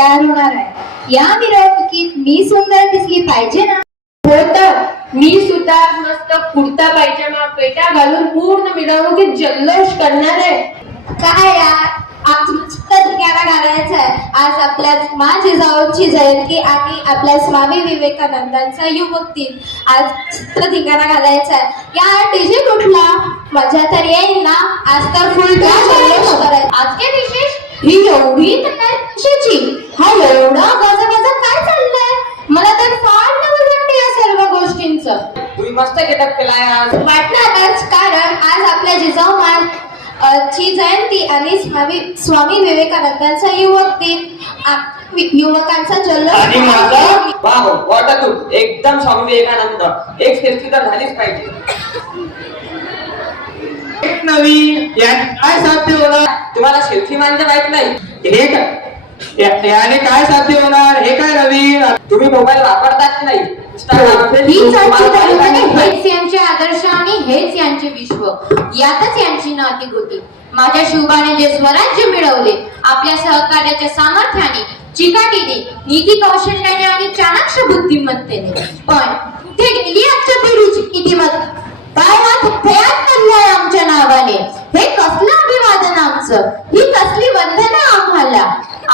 तयार होणार आहे. या मिरवणुकीत मी सुंदर दिसली पाहिजे ना? हो तर मी सुद्धा मस्त कुर्ता पायजामा फेटा घालून पूर्ण मिरवणुकीत जल्लोष करणार आहे. काय यार, आज मस्त धिंगाणा घालायचा आहे. आज आपल्या जिजाऊची जयंती आणि आपल्या स्वामी विवेकानंदांचा युवक दिन. आज मस्त धिंगाणा घालायचा आहे. यार डीजे कुठला? मजा तर येईल ना? आज तर फुल जल्लोष करायचा. आज काय विशेष? ही एवढी तयार कशाची? हा एवढा गजबजा काय चाललंय? मला तर फार नवल वाटतं या सर्व गोष्टींचं. तुम्ही मस्त गेटअप केलाय आज. वाटणारच, कारण आज आपल्या जिजाऊ ची जयंती आणि स्वामी विवेकानंदांचा युवक दिन. युवकांचा जल्लोष. आणि माझा वाह वाटा तू एकदम स्वामी विवेकानंद. एक सेल्फी तर झालीच पाहिजे. एक नवीन याने काय साध्य होणार? तुम्हाला सेल्फी मानलं माहित नाही? हे काय याने काय साध्य होणार? हे काय नवीन? तुम्ही मोबाईल वापरतात नाही. हीच आजची तरुणाई, हेच यांचे आदर्श आणि हेच यांचे विश्व. यातच यांची नातीगुती. माझ्या शिवबाने जे स्वराज्य मिळवले आपल्या सहकार्याच्या सामर्थ्याने, चिकाटीने, नीती कौशल्याने आणि चाणाक्ष बुद्धिमत्तेने. पण कुठे गेली आजच्या पिढीची नीतिमत्ता? काय हात फयात पडलाय आमच्या नावाने? हे कसलं अभिवादन आमचं? ही कसली वंदना आम्हाला?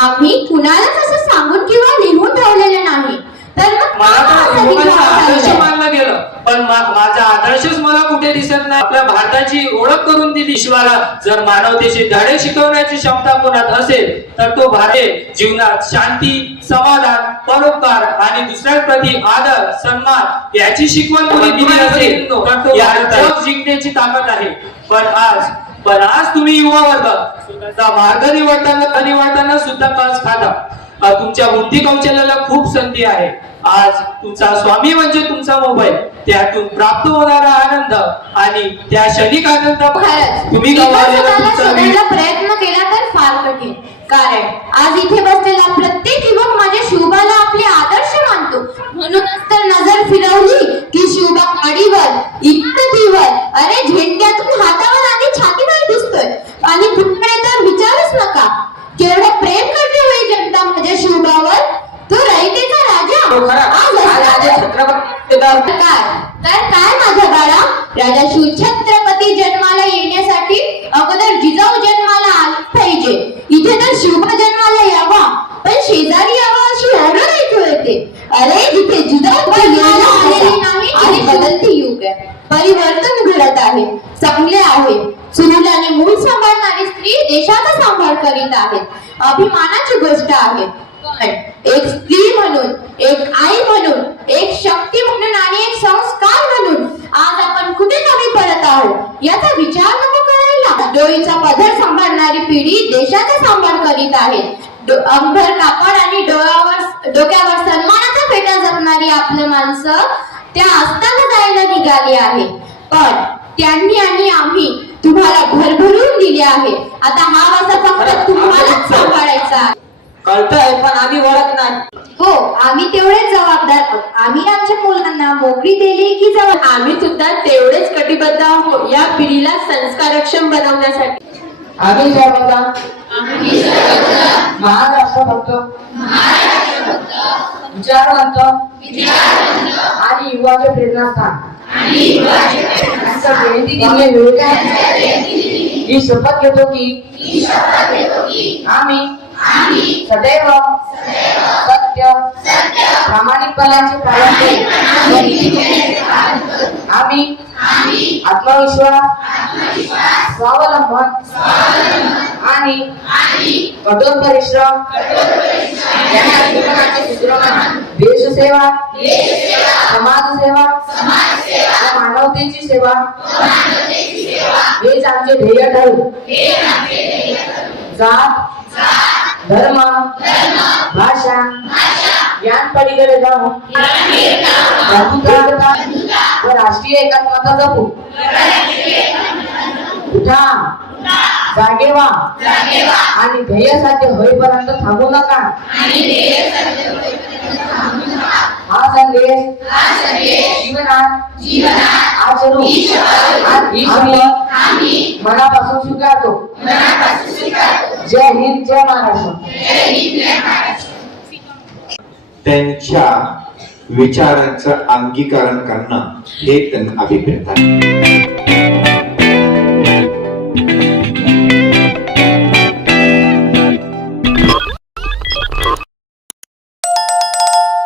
आम्ही कुणालाच असं सांगून किंवा लिहून ठेवलेले नाही. तर मला तर युवकांचा आदर्श मानलं गेलं, पण माझा आदर्शच मला कुठे दिसत नाही. आपल्या भारताची ओळख करून दिली विश्वाला. जर मानवतेचे धडे शिकवण्याची क्षमता कोणात असेल तर तो भारतीय जीवनात शांती, समाधान, परोपकार आणि दुसऱ्यांप्रती आदर, सन्मान याची शिकवण कोणी दिली असेल तर तो जग जिंकण्याची ताकद आहे. पण आज तुम्ही युवा वर्ग स्वतःचा मार्ग निवडताना सुद्धा कस खाता. तुमच्या बुद्धी कौशल्याला खूप संधी आहे. आज तुमचा स्वामी म्हणजे तुमचा मोबाईल. त्यातून प्राप्त होणारा आनंद आणि त्या क्षणिक आनंद तुम्ही शोधायला प्रयत्न केला तर फार कठीण. कारण आज इथे बसलेला प्रत्येक युवक माझ्या शिवबाला आपले आदर्श मानतो. म्हणूनच तर नजर फिरवली की शिवबा गाडीवर, इमारतीवर, अरे झेंड्यातून हातावर आणि छातीवर दिसतोय. आणि पुढे तर विचारूच नका. केवढं प्रेम करते होई जनता माझ्या शिवबावर. तो रयतेचा राजा काय माझ्या बाळा? राजा शिवछत्रपती जन्माला येण्यासाठी अगोदर जिजाऊ जन्माला आला पाहिजे. इथे तर शिवबा जन्माला यावा, पण शेजारी यावा अशी ऑर्डर ऐकू येते. अरे जिथे जिजाऊ आलेली नाही आणि बदलती युग आहे. परिवर्तन घडत आहे, चांगले आहे. चूल आणि मूल सांभाळणारी स्त्री देशाचा सांभाळ करीत आहे. अभिमानाची गोष्ट आहे. एक स्त्री म्हणून, एक आई म्हणून, एक शक्ती म्हणून आणि एक संस्कार म्हणून आज आपण कुठे कमी पडत आहोत याचा विचार नको करायला. डोळीचा पदर सांभाळणारी पिढी देशाचा सांभाळ करीत आहे. अंबर कापड आणि डोक्यावर सन्मानाचा फेटा जपणारी आपली माणसं त्या असताना जायला निघाली आहे. पण त्यांनी आणि आम्ही तुम्हाला भरभरून दिले आहे. आता हा वासा फक्त तुम्हालाच सांभाळायचा आहे. कळतंय, पण आम्ही ओळख नाही. हो, आम्ही तेवढेच जबाबदार आहोत. आम्ही आमच्या मुलांना नोकरी दिली की आम्ही सुद्धा तेवढेच कटिबद्ध आहोत या पिढीला संस्कारक्षम बनवण्यासाठी. आम्ही सर्वदा महाराष्ट्रभक्त, विचारवंत आणि युवाचे प्रेरणास्थान ही शपथ घेतो की आम्ही सदैव सत्य, प्रामाणिकपणाचे पालन करू. आम्ही आत्मविश्वास, स्वावलंबन आणि कठोर परिश्रम यांना जीवनाचे सूत्रमान, देशसेवा, समाजसेवा व मानवतेची सेवा हेच आमचे ध्येय ठरू. जात, धर्म, भाषा यांपलीकडे जाऊन बंधुता व राष्ट्रीय एकात्मता जपू. उठा, जागे व्हा आणि ध्येय साध्य होईपर्यंत थांबू नका. हा संदेश जीवनात आचरू आम्ही मनापासून स्वीकारतो. जय हिंद, जय महाराष्ट्र. त्यांच्या विचारांचं अंगीकरण करणं हे त्यांना अभिप्रेत आहे.